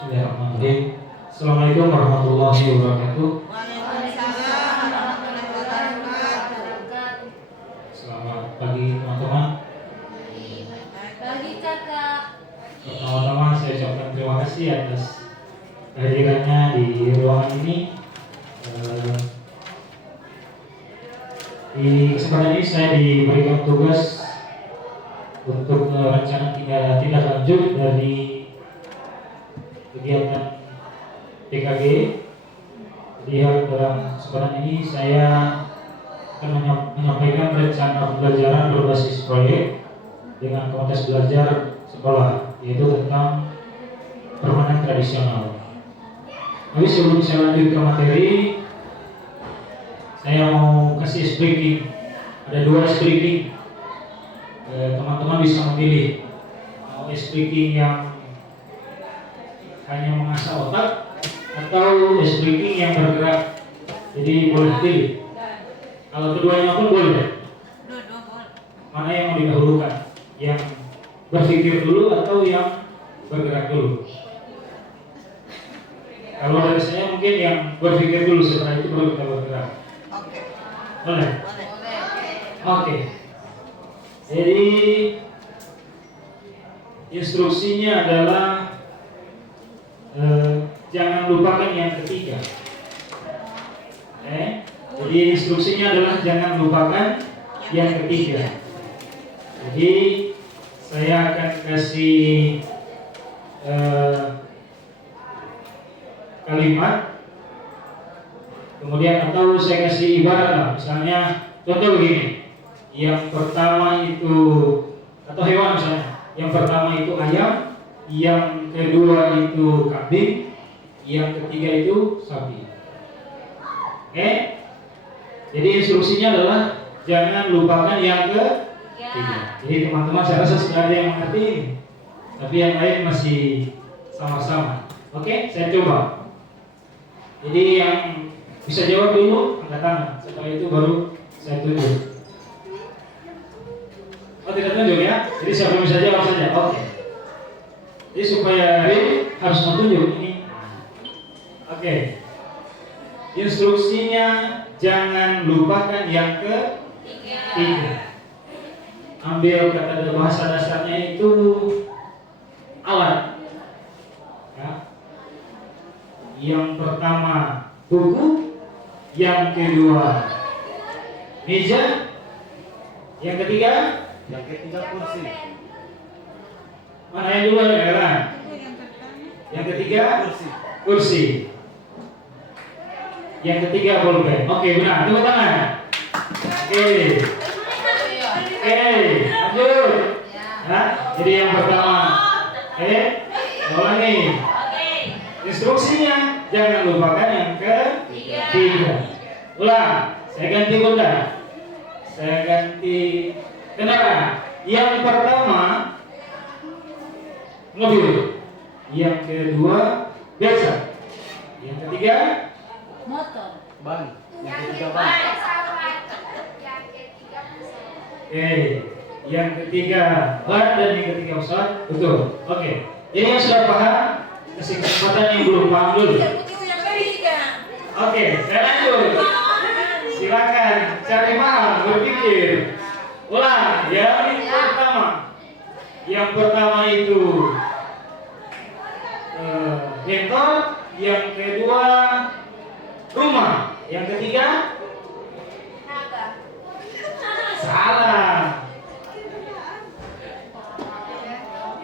Bismillahirrahmanirrahim. Assalamualaikum warahmatullahi wabarakatuh. Waalaikumsalam warahmatullahi wabarakatuh. Selamat pagi teman-teman. Pagi kakak. Pertama-tama saya ucapkan terima kasih atas kehadirannya di ruangan ini. Di kesempatan ini saya diberikan tugas untuk rencana tindak lanjut dari kegiatan PKG. Di dalam kesempatan ini saya akan menyampaikan rencana pembelajaran berbasis proyek dengan komunitas belajar sekolah, yaitu tentang permainan tradisional. Tapi sebelum saya lanjut ke materi, saya mau kasih speaking. Ada 2 speaking. Teman-teman bisa memilih mau speaking yang hanya mengasah otak atau speaking yang bergerak. Jadi boleh pilih. Kalau keduanya pun boleh. Mana yang mau didahulukan? Yang berpikir dulu atau yang bergerak dulu? Kalau dari saya mungkin yang berpikir dulu, setelah itu baru kita bergerak. Boleh? Oke. Jadi instruksinya adalah jangan lupakan yang ketiga. Jadi instruksinya adalah jangan lupakan yang ketiga. Jadi saya akan kasih kalimat, kemudian atau saya kasih ibarat, misalnya contoh begini. Yang pertama itu atau hewan misalnya. Yang pertama itu ayam, yang kedua itu kambing, yang ketiga itu sapi. Oke? Jadi instruksinya adalah jangan lupakan yang ketiga. Jadi teman-teman saya rasa sudah ada yang mengerti ini, tapi yang lain masih sama-sama. Oke, saya coba. Jadi yang bisa jawab dulu angkat tangan. Setelah itu baru saya tunjuk. Oh, tidak tunjuk ya? Jadi siapa yang bisa jawab saja. Oke. Jadi supaya harus menunjuk ini. Oke. Instruksinya jangan lupakan yang ketiga. Ambil kata bahasa dasarnya itu alat. Ya. Yang pertama buku, yang kedua meja, yang ketiga kursi. Mana yang dulu ya? Yang ketiga kursi. Yang ketiga pulpen. Oke, benar. Tepuk tangan. Oke, lanjut. Nah, jadi yang pertama. Ulangi. Instruksinya jangan lupakan yang ketiga. Ulang. Saya ganti benda. Saya ganti kendaraan. Yang pertama mobil. Yang kedua beca. Yang ketiga Motor. Ban. Yang ketiga ban. Yang ketiga ban dan yang ketiga pesawat. Betul. Oke. Jadi yang sudah paham, kasih kesempatan yang belum paham dulu. Oke, saya lanjut. Silakan cari paham, berpikir. Ulang. Yang pertama itu handphone. Yang kedua rumah. Yang ketiga salah.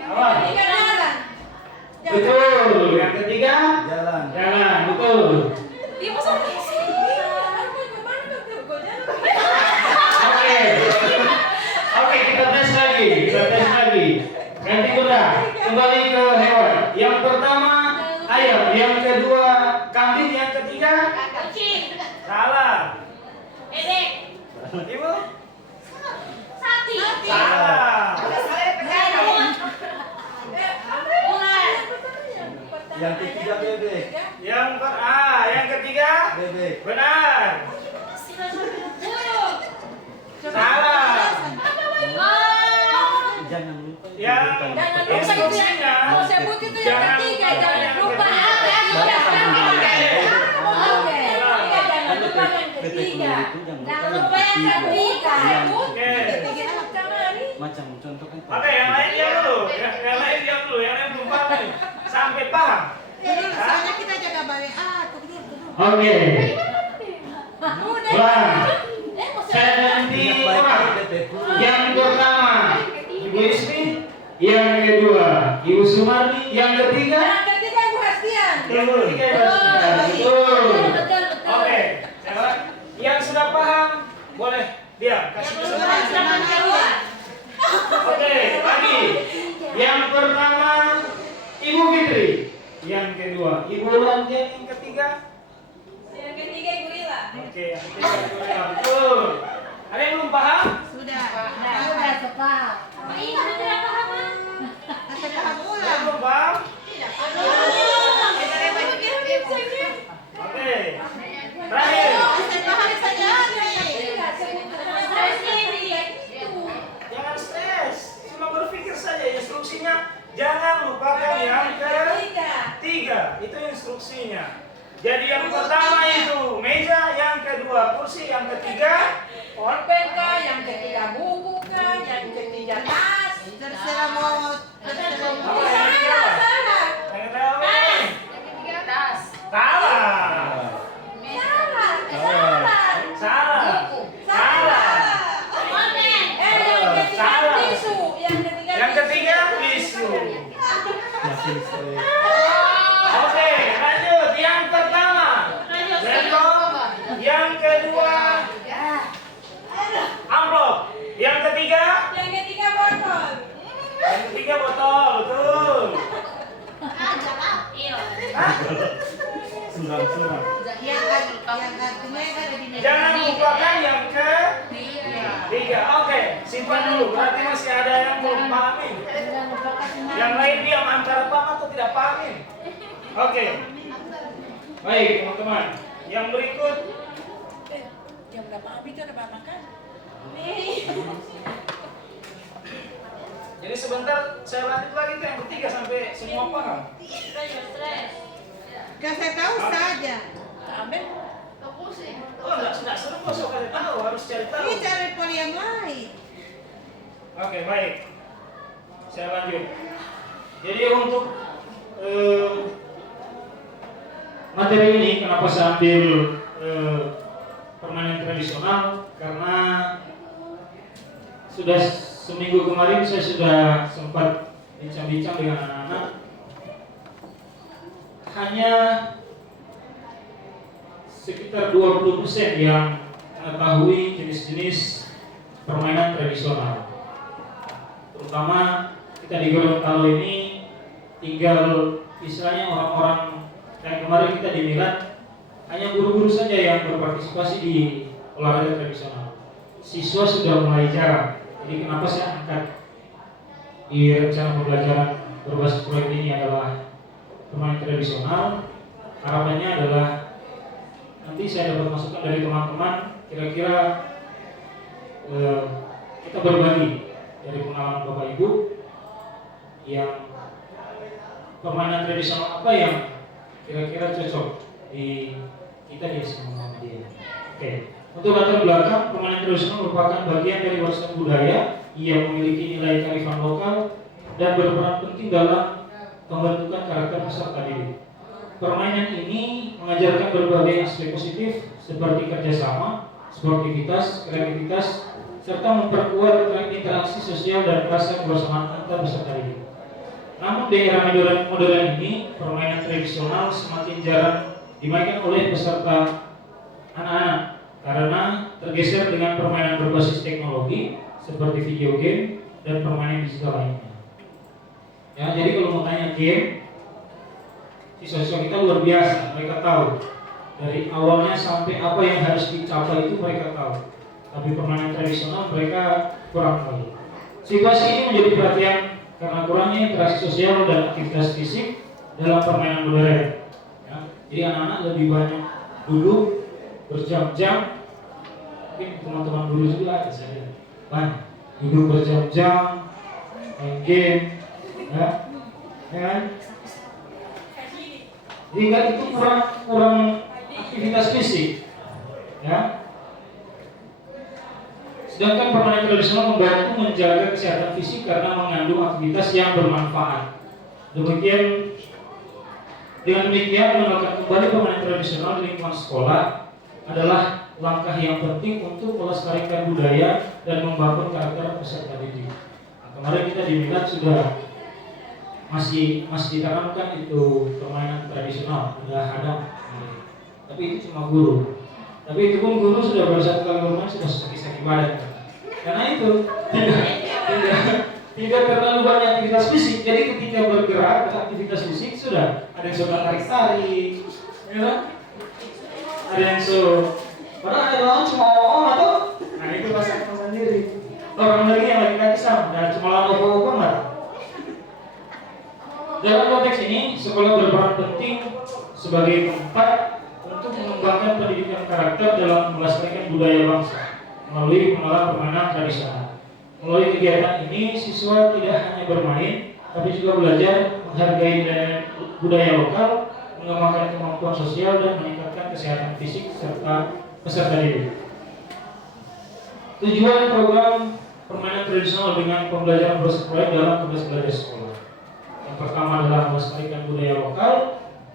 Apa? Betul. Yang ketiga jalan. Betul. Oke, kita tes lagi. Ganti benda. Kembali ke hewan. Yang pertama ayam, yang kedua kambing, yang ketiga salah. Ibu? Salah. Yang ketiga bebek. Yang ketiga Bebek. benar. Salah. Jangan lupa. Yang lupa itu Instruksinya, yang mau sebut itu yang jangan ketiga, lupa jangan yang lupa. ketiga. Oke, jangan lupa yang PT ketiga. itu yang Jangan bukan lupa yang ketiga. Oke. macam contoh kan. Oke, yang lain diam dulu. Yang lain diam dulu. Yang lain belum paham nih. Sampai paham. Soalnya kita jaga balik. Tunggu. Oke. Udah. Ulang. Mau Saya nanti orang. Yang pertama, Ibu Ismi. Yang kedua, Ibu Sumarni. Yang ketiga, Yang ketiga Ibu Hastian. yang ketiga Ibu Asmita. Betul. Betul. Oke. Yang sudah paham, boleh diam. Kasih kesempatan. Oke, lagi. Yang pertama, Ibu Fitri. Yang kedua, Ibu Lantian. Yang ketiga, Yang ketiga Ibu Rila. oke, yang ketiga Ibu Rela. Betul. Ada yang belum paham? Sudah. Sudah sepaham. Ini tidak paham. Kita paham Yang ulang. belum paham? Oke. Terakhir. Saya paham saja nih. Jangan stres. Cuma berpikir saja instruksinya. Jangan lupakan yang ketiga. Itu instruksinya. Jadi yang pertama itu meja, yang kedua kursi, yang ketiga Pulpen kah, yang ketiga buku kah, yang ketiga tas. Terserah mau. Yang ketiga apa? Tas. Salah. Salah. Yang ketiga Salah. tisu. Yang ketiga tisu. Masih sering. Oke, lanjut. Yang pertama laptop. Yang kedua amplop. Yang ketiga botol. betul. Hah? Suram. Yang artinya ada di Jangan lupakan yang ketiga. Oke, simpan dulu. Berarti masih ada yang belum pahamin. Yang lain diam antara paham atau tidak pahamin. Oke. Baik, teman-teman. Yang berikut Jam berapa habis itu ada makan? jadi sebentar saya lanjut lagi tuh yang ketiga sampai semua paham. Kasih tahu saja. Ambil. Oh, enggak seru kok sok kasih tahu, harus cari tahu. Ini cari poli yang lain. Oke, baik. Saya lanjut. Jadi untuk materi ini kenapa saya ambil permainan tradisional, karena sudah seminggu kemarin saya sudah sempat bincang-bincang dengan anak-anak. Hanya sekitar 20% yang mengetahui jenis-jenis permainan tradisional. Terutama kita di Gorontalo ini tinggal istilahnya orang-orang yang kemarin kita di Milan, hanya guru-guru saja yang berpartisipasi di olahraga tradisional. Siswa sudah mulai jarang. Jadi kenapa saya angkat di rencana pembelajaran berbasis proyek ini adalah permainan tradisional. Harapannya adalah nanti saya dapat masukan dari teman-teman, kira-kira kita berbagi dari pengalaman Bapak Ibu yang permainan tradisional apa yang kira-kira cocok di kita di SMA Muhammadiyah. Oke. Untuk latar belakang, permainan tradisional merupakan bagian dari warisan budaya yang memiliki nilai kearifan lokal dan berperan penting dalam pembentukan karakter peserta didik. Permainan ini mengajarkan berbagai aspek positif seperti kerjasama, sportivitas, kreativitas, serta memperkuat interaksi sosial dan rasa kebersamaan antar peserta didik. Namun di era modern ini, permainan tradisional semakin jarang dimainkan oleh peserta anak-anak karena tergeser dengan permainan berbasis teknologi seperti video game dan permainan digital lainnya. Ya, jadi kalau mau tanya game, siswa-siswa kita luar biasa, mereka tahu dari awalnya sampai apa yang harus dicapai itu mereka tahu. Tapi permainan tradisional mereka kurang tahu. Situasi ini menjadi perhatian karena kurangnya interaksi sosial dan aktivitas fisik dalam permainan modern. Ya, jadi anak-anak lebih banyak duduk berjam-jam. Mungkin teman-teman dulu juga ada saya banyak duduk berjam-jam main game. ya, ya kan? Jika itu kurang aktivitas fisik, ya. Sedangkan permainan tradisional membantu menjaga kesehatan fisik karena mengandung aktivitas yang bermanfaat. Dengan demikian mengenalkan kembali permainan tradisional di lingkungan sekolah adalah langkah yang penting untuk melestarikan budaya dan membangun karakter peserta didik. Nah, kemarin kita di Milan sudah masih ditanamkan itu permainan tradisional, ada hadang, tapi itu cuma guru. Tapi itu pun guru sudah baru satu kali bermain sudah sakit-sakit badan. Karena itu tidak terlalu banyak aktivitas fisik. Jadi ketika bergerak aktivitas fisik sudah ada yang suka tarik-tarik, ya, ada yang padahal ada orang cuma ngomong atau, nah itu pasangan sendiri. Orang lagi yang laki-laki sama dan cuma lalu nggak. Dalam konteks ini, sekolah berperan penting sebagai tempat untuk mengembangkan pendidikan karakter dalam melestarikan budaya bangsa melalui pengenalan permainan tradisional. Melalui kegiatan ini, siswa tidak hanya bermain, tapi juga belajar menghargai budaya lokal, mengembangkan kemampuan sosial dan meningkatkan kesehatan fisik serta peserta didik. Tujuan program permainan tradisional dengan pembelajaran berbasis proyek dalam tugas belajar sekolah. Yang pertama adalah melestarikan budaya lokal,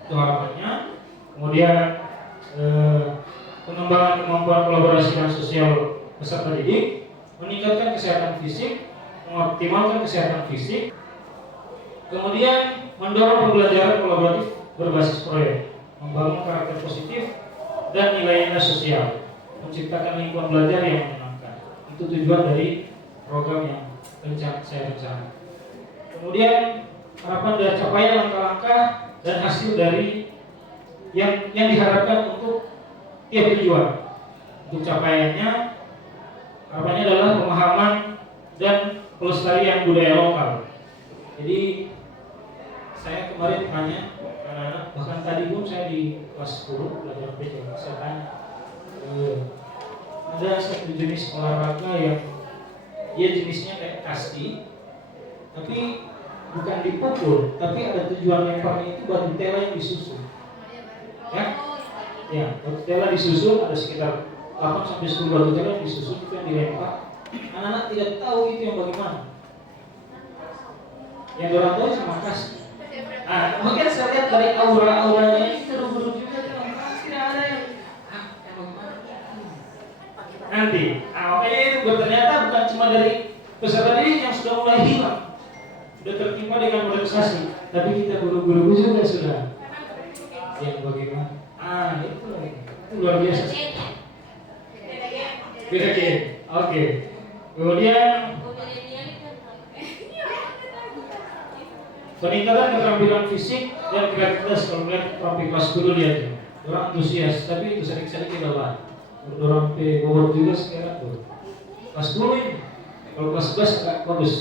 itu harapannya. Kemudian pengembangan kemampuan kolaborasi dan sosial peserta didik, meningkatkan kesehatan fisik, mengoptimalkan kesehatan fisik, kemudian mendorong pembelajaran kolaboratif berbasis proyek, membangun karakter positif dan nilai-nilai sosial, menciptakan lingkungan belajar yang menyenangkan. Itu tujuan dari program yang saya rencanakan. Kemudian harapan dan capaian langkah-langkah dan hasil dari yang diharapkan untuk tiap tujuan. Untuk capaiannya, harapannya adalah pemahaman dan pelestarian budaya lokal. Jadi saya kemarin tanya anak-anak, bahkan tadi pun saya di kelas 10 belajar PJ, saya tanya ada satu jenis olahraga yang dia jenisnya kayak kasti, tapi bukan dipukul, tapi ada tujuan lemparnya itu batu tela yang disusun. Ya, batu tela disusun ada sekitar 8 sampai 10 batu tela yang disusun itu yang dilempar. Anak-anak tidak tahu itu yang bagaimana. Yang orang tahu cuma kasti. Nah, mungkin saya lihat dari aura-auranya itu guru juga tidak ada yang bagaimana. Nanti, makanya itu ternyata bukan cuma dari peserta didik yang sudah mulai hilang, sudah tertimpa dengan modernisasi, tapi kita guru-guru juga sudah yang bagaimana. Itu luar biasa. Beda game. Oke. Kemudian peningkatan keterampilan fisik dan kreativitas. Kalau melihat rampi kelas dulu lihat, orang antusias, tapi itu sering-sering kita lah. Orang bobot juga sekarang tuh. Kelas 10 ini, kalau kelas 11 agak bagus.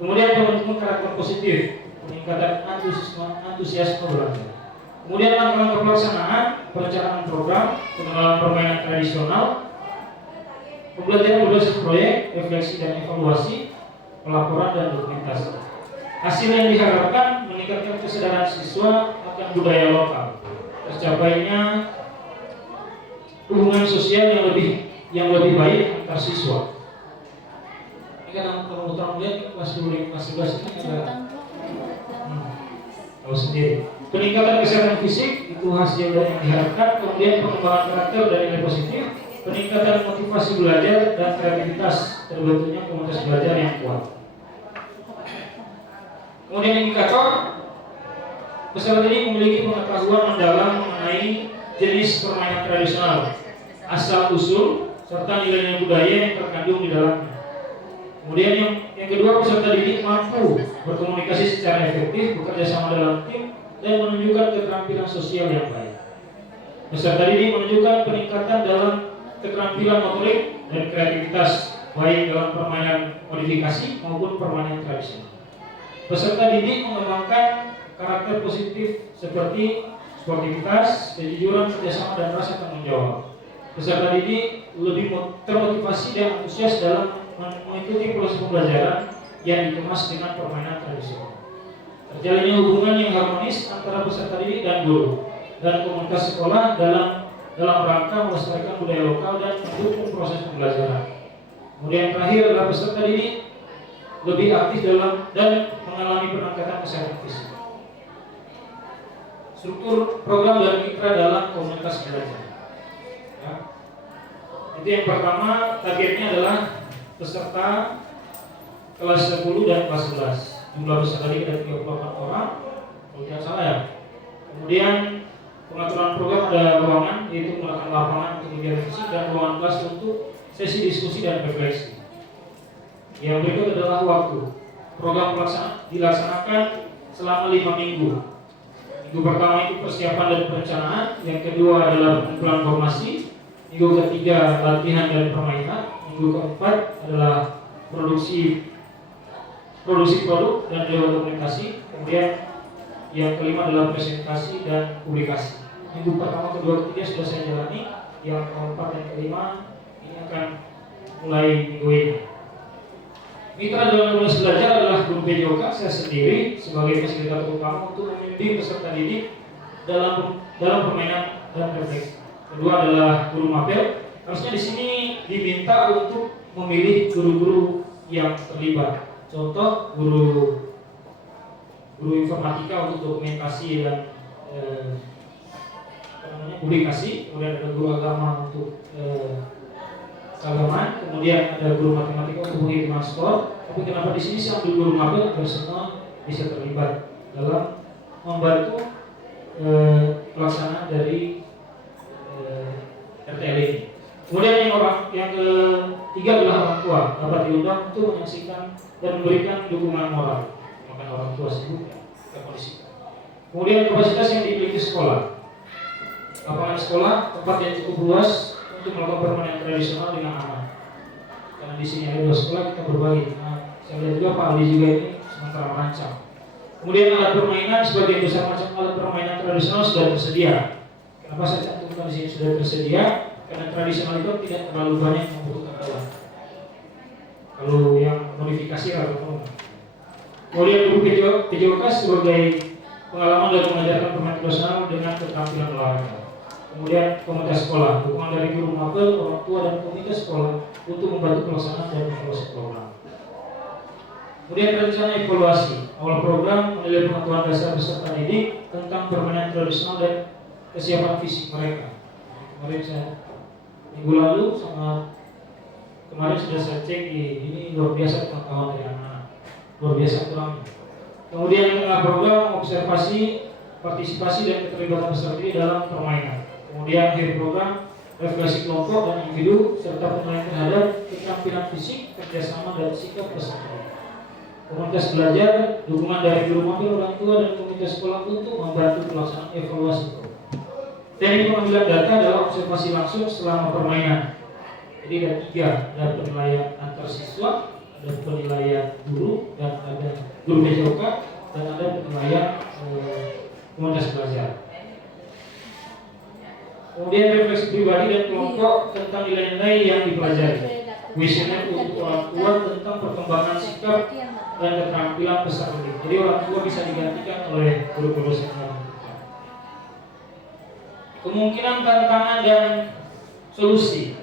Kemudian pembentukan karakter positif, peningkatan antusiasme belajar. Kemudian langkah-langkah pelaksanaan, perencanaan program, pengenalan permainan tradisional, pembelajaran berbasis proyek, refleksi dan evaluasi, pelaporan dan dokumentasi. Hasil yang diharapkan meningkatkan kesadaran siswa akan budaya lokal, tercapainya hubungan sosial yang lebih baik antar siswa. Ini kan kalau terang lihat kelas 10 kelas 11 ini ada tahu sendiri. Peningkatan kesehatan fisik itu hasil yang diharapkan, kemudian pengembangan karakter dan nilai positif, peningkatan motivasi belajar dan kreativitas, terbentuknya komunitas belajar yang kuat. Kemudian indikator, peserta didik memiliki pengetahuan mendalam mengenai jenis permainan tradisional, asal usul serta nilai-nilai budaya yang terkandung di dalamnya. Kemudian yang kedua, peserta didik mampu berkomunikasi secara efektif, bekerja sama dalam tim, dan menunjukkan keterampilan sosial yang baik. Peserta didik menunjukkan peningkatan dalam keterampilan motorik dan kreativitas, baik dalam permainan modifikasi maupun permainan tradisional. Peserta didik mengembangkan karakter positif seperti sportivitas, kejujuran, kerjasama, dan rasa tanggung jawab. Peserta didik lebih termotivasi dan antusias dalam mengikuti proses pembelajaran yang dikemas dengan permainan tradisional. Terjalinnya hubungan yang harmonis antara peserta didik dan guru dan komunitas sekolah dalam rangka melestarikan budaya lokal dan mendukung proses pembelajaran. Kemudian terakhir adalah peserta didik lebih aktif dalam dan mengalami peningkatan kesehatan fisik. Struktur program dan mitra dalam komunitas belajar. Ya. Itu yang pertama, targetnya adalah peserta kelas 10 dan kelas 11. Jumlah peserta didik ada 34 orang, kalau tidak salah ya. Kemudian pengaturan program ada ruangan, yaitu melakukan lapangan untuk kegiatan fisik dan ruangan kelas untuk sesi diskusi dan refleksi. Yang berikut adalah waktu. Program dilaksanakan selama 5 minggu. Minggu pertama itu persiapan dan perencanaan, yang kedua adalah pengumpulan formasi, minggu ketiga latihan dan permainan, minggu keempat adalah produksi produk dan dokumentasi, kemudian yang kelima adalah presentasi dan publikasi. Minggu pertama, kedua, ketiga sudah saya jalani, yang keempat dan kelima ini akan mulai minggu ini. Mitra dalam proses belajar adalah guru PJOK, saya sendiri sebagai fasilitator utama untuk membimbing peserta didik dalam permainan dan refleksi. Kedua adalah guru mapel. Harusnya di sini diminta untuk memilih guru-guru yang terlibat. Contoh guru informatika untuk dokumentasi dan publikasi. Kemudian ada guru agama untuk keagamaan, kemudian ada guru matematika untuk penghitungan skor. Tapi kenapa di sini saya ambil guru mapel agar semua bisa terlibat dalam membantu pelaksanaan dari RTL ini. Kemudian yang ketiga adalah orang tua dapat diundang untuk menyaksikan dan memberikan dukungan moral. Maka orang tua sibuk ya kondisi. Kemudian kapasitas yang dimiliki sekolah. Lapangan sekolah tempat yang cukup luas untuk melakukan permainan tradisional dengan aman. Karena di sini ada 2 sekolah, kita berbagi. Nah, saya lihat juga Pak Ali juga ini sementara merancang. Kemudian alat permainan sebagai besar macam alat permainan tradisional sudah tersedia. Kenapa saya cantumkan di sini sudah tersedia? Karena tradisional itu tidak terlalu banyak membutuhkan alat. Kalau yang modifikasi atau kemudian guru PJOK sebagai pengalaman dan mengajarkan permainan tradisional dengan keterampilan olahraga. Kemudian komunitas sekolah, dukungan dari guru mapel, orang tua dan komunitas sekolah untuk membantu pelaksanaan dan evaluasi program. Kemudian rencana evaluasi awal program menilai pengetahuan dasar peserta didik tentang permainan tradisional dan kesiapan fisik mereka. Kemarin saya minggu lalu sama kemarin sudah saya cek ini luar biasa pengetahuan dari anak-anak, luar biasa kurang. Kemudian program observasi, partisipasi dan keterlibatan peserta didik dalam permainan. Kemudian akhir program refleksi kelompok dan individu serta penilaian terhadap keterampilan fisik, kerjasama dan sikap peserta. Komunitas belajar, dukungan dari guru mapel, orang tua dan komunitas sekolah untuk membantu pelaksanaan evaluasi program. Teknik pengambilan data adalah observasi langsung selama permainan. Jadi ada 3, ada penilaian antar siswa, ada penilaian guru dan ada guru PJOK dan ada penilaian komunitas belajar. Kemudian refleksi pribadi dan kelompok tentang nilai-nilai yang dipelajari. Kuesioner untuk orang tua tentang perkembangan sikap dan keterampilan peserta didik. Jadi orang tua bisa digantikan oleh guru-guru senior. Kemungkinan tantangan dan solusi.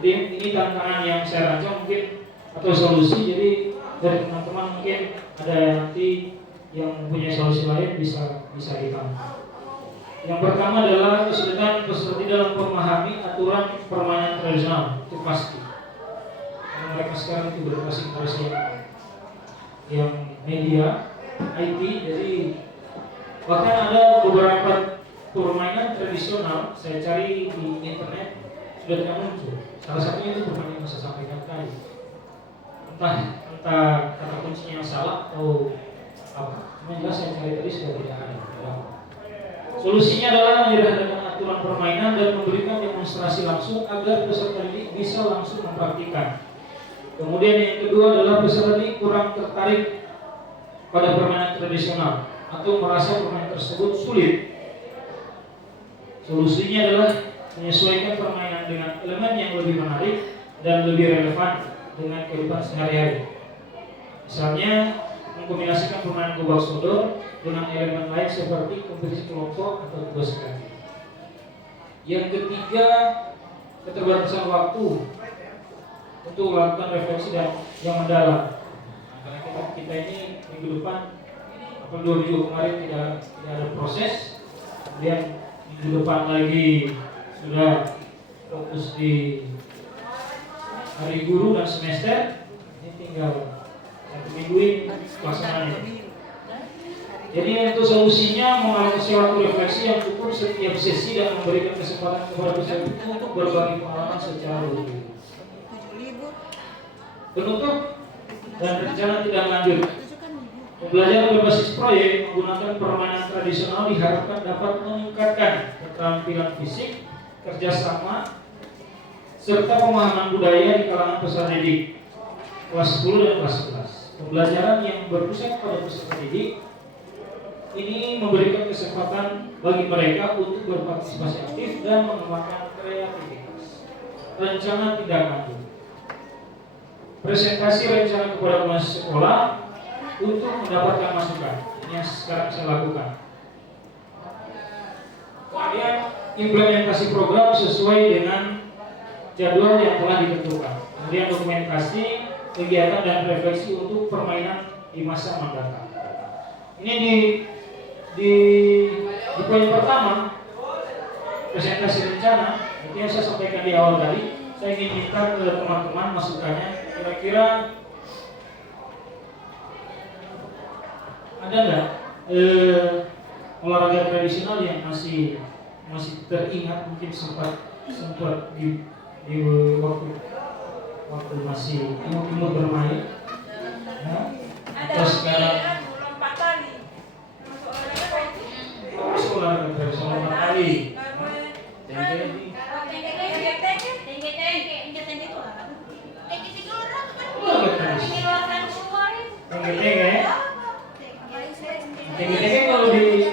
Jadi ini tantangan yang saya rancang mungkin atau solusi. Jadi dari teman-teman mungkin ada yang nanti yang mempunyai solusi lain bisa ditangkap. Yang pertama adalah kesulitan peserta dalam memahami aturan permainan tradisional, itu pasti. Karena mereka sekarang itu berbasis yang media, IT, jadi bahkan ada beberapa permainan tradisional saya cari di internet sudah tidak muncul. Salah satunya itu permainan yang saya sampaikan tadi. Entah kata kuncinya yang salah atau apa. Cuma jelas saya cari tadi sudah tidak ada. Solusinya adalah menyederhanakan aturan permainan dan memberikan demonstrasi langsung agar peserta didik bisa langsung mempraktikkan. Kemudian yang kedua adalah peserta didik kurang tertarik pada permainan tradisional atau merasa permainan tersebut sulit. Solusinya adalah menyesuaikan permainan dengan elemen yang lebih menarik dan lebih relevan dengan kehidupan sehari-hari. Misalnya mengkombinasikan permainan gobak sodor dengan elemen lain seperti kompetisi kelompok atau tugas kreatif. Yang ketiga, keterbatasan waktu untuk melakukan refleksi dan yang mendalam. Karena kita ini minggu depan atau 2 minggu kemarin tidak ada proses, kemudian minggu depan lagi sudah fokus di hari guru dan semester, ini tinggal 1 minggu ini pelaksanaannya. Jadi untuk solusinya mengalokasi waktu refleksi yang cukup setiap sesi dan memberikan kesempatan kepada peserta untuk berbagi pengalaman secara utuh. Penutup dan rencana tidak lanjut. Pembelajaran berbasis proyek menggunakan permainan tradisional diharapkan dapat meningkatkan keterampilan fisik, kerjasama, serta pemahaman budaya di kalangan peserta didik kelas 10 dan kelas 11. Pembelajaran yang berpusat pada peserta didik ini memberikan kesempatan bagi mereka untuk berpartisipasi aktif dan mengembangkan kreativitas. Rencana tindak lanjut. Presentasi rencana kepada pengusaha sekolah untuk mendapatkan masukan. Ini yang sekarang saya lakukan. Kemudian implementasi program sesuai dengan jadwal yang telah ditentukan. Kemudian dokumentasi kegiatan dan refleksi untuk permainan di masa mendatang. Ini di poin pertama presentasi rencana itu yang saya sampaikan di awal tadi. Saya ingin minta ke teman-teman masukannya, kira-kira ada nggak olahraga tradisional yang masih teringat, mungkin sempat di waktu masih imut bermain, ya? Atau sekarang lompat tali. olahraga tradisional kali. Tengge-tengge kalau di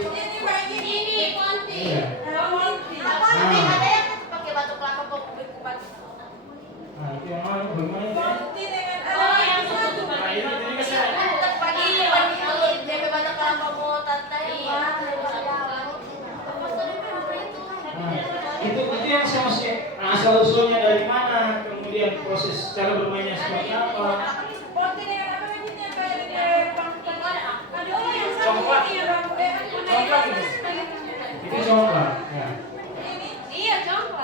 iya. Nah, itu yang mana bermain ya? Itu yang saya masih asal usulnya dari mana, kemudian proses cara bermainnya seperti apa. Itu coklat ya.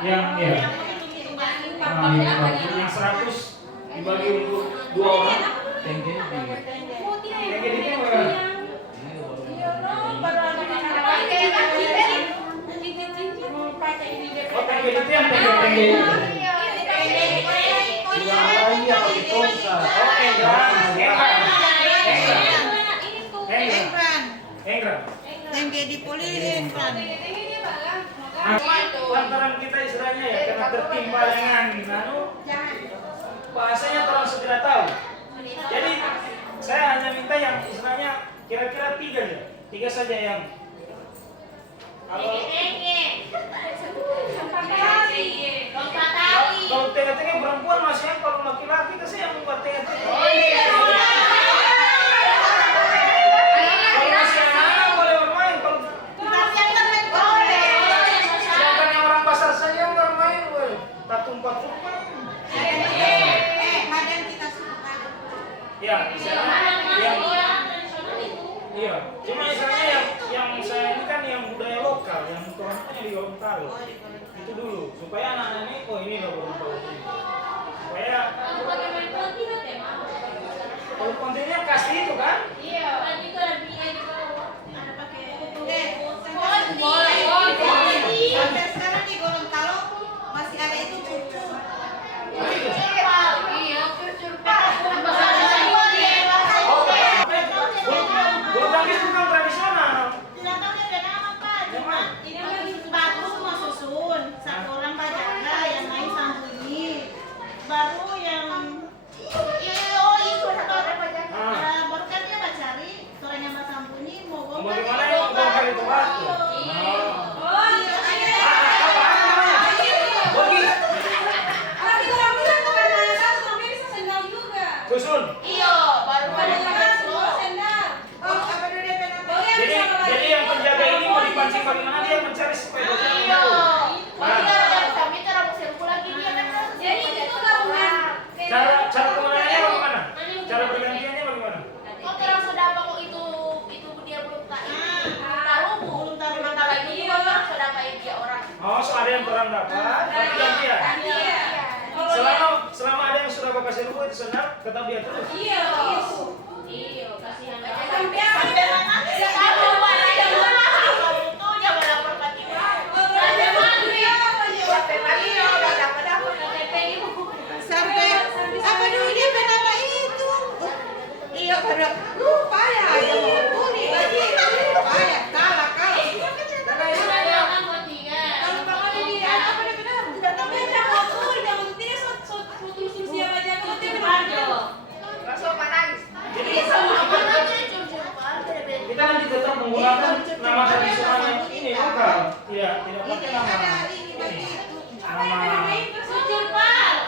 Yang ya. Yang 100 dibagi untuk 2 orang. Tengge ini berapa? Oh, tengge itu yang tengge. Tengge di poli engkran. Lantaran kita istilahnya ya karena tertimpa dengan bahasanya orang sudah tahu. Jadi saya hanya minta yang istilahnya kira-kira 3 saja yang kalau tengah-tengah perempuan masih, kalau laki-laki kasih yang buat tengah-tengah. Kalau masih anak-anak boleh bermain, kalau sedangkan yang orang pasar saja yang bermain, tatung-tatung. Badan kita suka. Ya, iya. Cuma misalnya yang saya ini kan yang budaya lokal, yang Torontonya di Gorontalo. Itu dulu, supaya anak-anak ini, oh ini loh Gorontalo ini. Supaya kalau kontennya kasih itu kan? Sampai sekarang di Gorontalo masih ada itu cucu. Bulu tangkis bukan tradisional. Bagus mau susun, satu orang pajaga yang main sambunyi, baru yang itu satu orang pajaga, baru kan dia cari suaranya Mbak Sambunyi mau bongkar. Bagaimana yang bongkar itu batu? Susun. Iya, baru pada susun. memancing bagaimana dia mencari supaya bocah yang Iya. baru. Dia yang sampai cara musim lagi dia kan. Jadi itu gabungan. Cara kemenangannya bagaimana? Cara pergantiannya bagaimana? Oh, terang sudah apa kok itu dia belum tahu. Belum tahu bentar lagi juga kan sudah kayak dia orang. Oh, so ada yang kurang dapat, tapi gantian. Iya. Selama ada yang sudah kasih rubu itu senang, tetap dia terus. Iya. Iya, kasihan. Sampai mana? Ya kamu mana yang mana? Kamu tuh jangan lapor ke kita. Sampai Sampai apa dulu dia pertama itu? Iya pada lupa ya, ada mau kulit lagi. Lupa ya, kalah. Kalau kamu ada dia apa dia benar? Tidak tahu dia mau jangan tidak suatu sosial aja kalau dia benar. Kita nanti tetap menggunakan nama tradisionalnya ini lokal. Tidak pakai nama ini.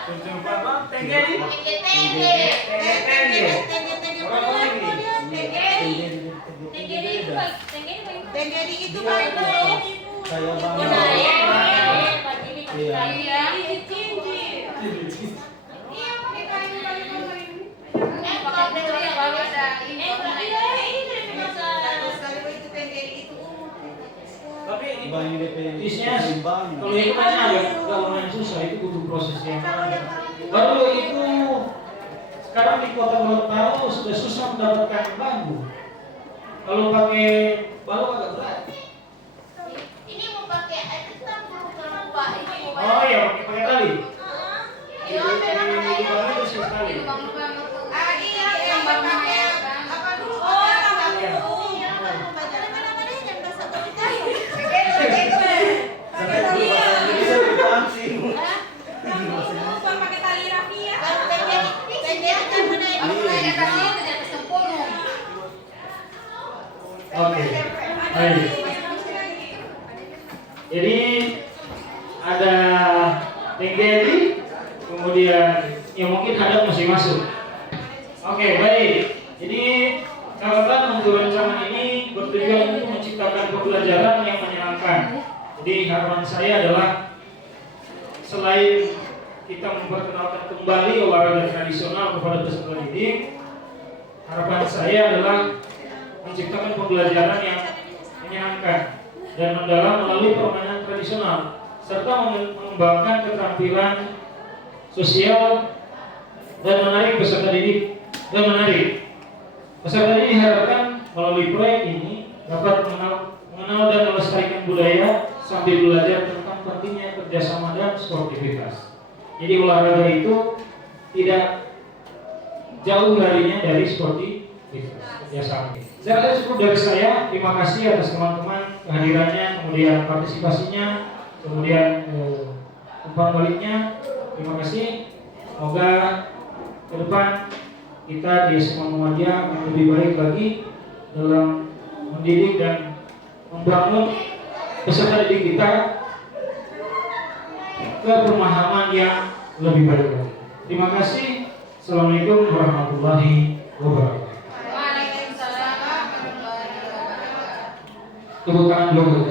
Nama apa? Tenggeri. Tenggeri itu baik. Kayak banget. Iya. Tapi Banyak DP isinya seimbang. kalau itu kan agak lumayan susah, itu butuh proses yang baru itu. Sekarang di kota Gorontalo sudah susah mendapatkan bambu. Kalau pakai balu agak berat. Ini mau pakai kita belum Pak. Ini mau Oh iya, pakai tali. Iya, Di bambu itu sih tali. Ah iya yang pakai apa dulu? Oh, pakai tali rafia. Oke. Baik. Jadi ada tenggeri, kemudian ya mungkin hadap masih masuk. Oke, baik. Jadi catatan untuk rancangan ini bertujuan untuk menciptakan pembelajaran yang menyenangkan. Jadi harapan saya adalah selain kita memperkenalkan kembali olahraga tradisional kepada peserta didik, harapan saya adalah menciptakan pembelajaran yang menyenangkan dan mendalam melalui permainan tradisional serta mengembangkan keterampilan sosial dan menarik peserta didik Peserta didik diharapkan melalui proyek ini dapat mengenal dan melestarikan budaya sambil belajar tentang pentingnya kerjasama dan sportivitas. Jadi olahraga itu tidak jauh larinya dari sportivitas, kerjasama. Saya rasa cukup dari saya. Terima kasih atas teman-teman kehadirannya, kemudian partisipasinya, kemudian umpan baliknya. Terima kasih. Semoga ke depan kita di SMA Muhammadiyah akan lebih baik lagi dalam mendidik dan membangun peserta didik kita ke pemahaman yang lebih baik lagi. Terima kasih. Assalamualaikum warahmatullahi wabarakatuh. Tepuk tangan dulu.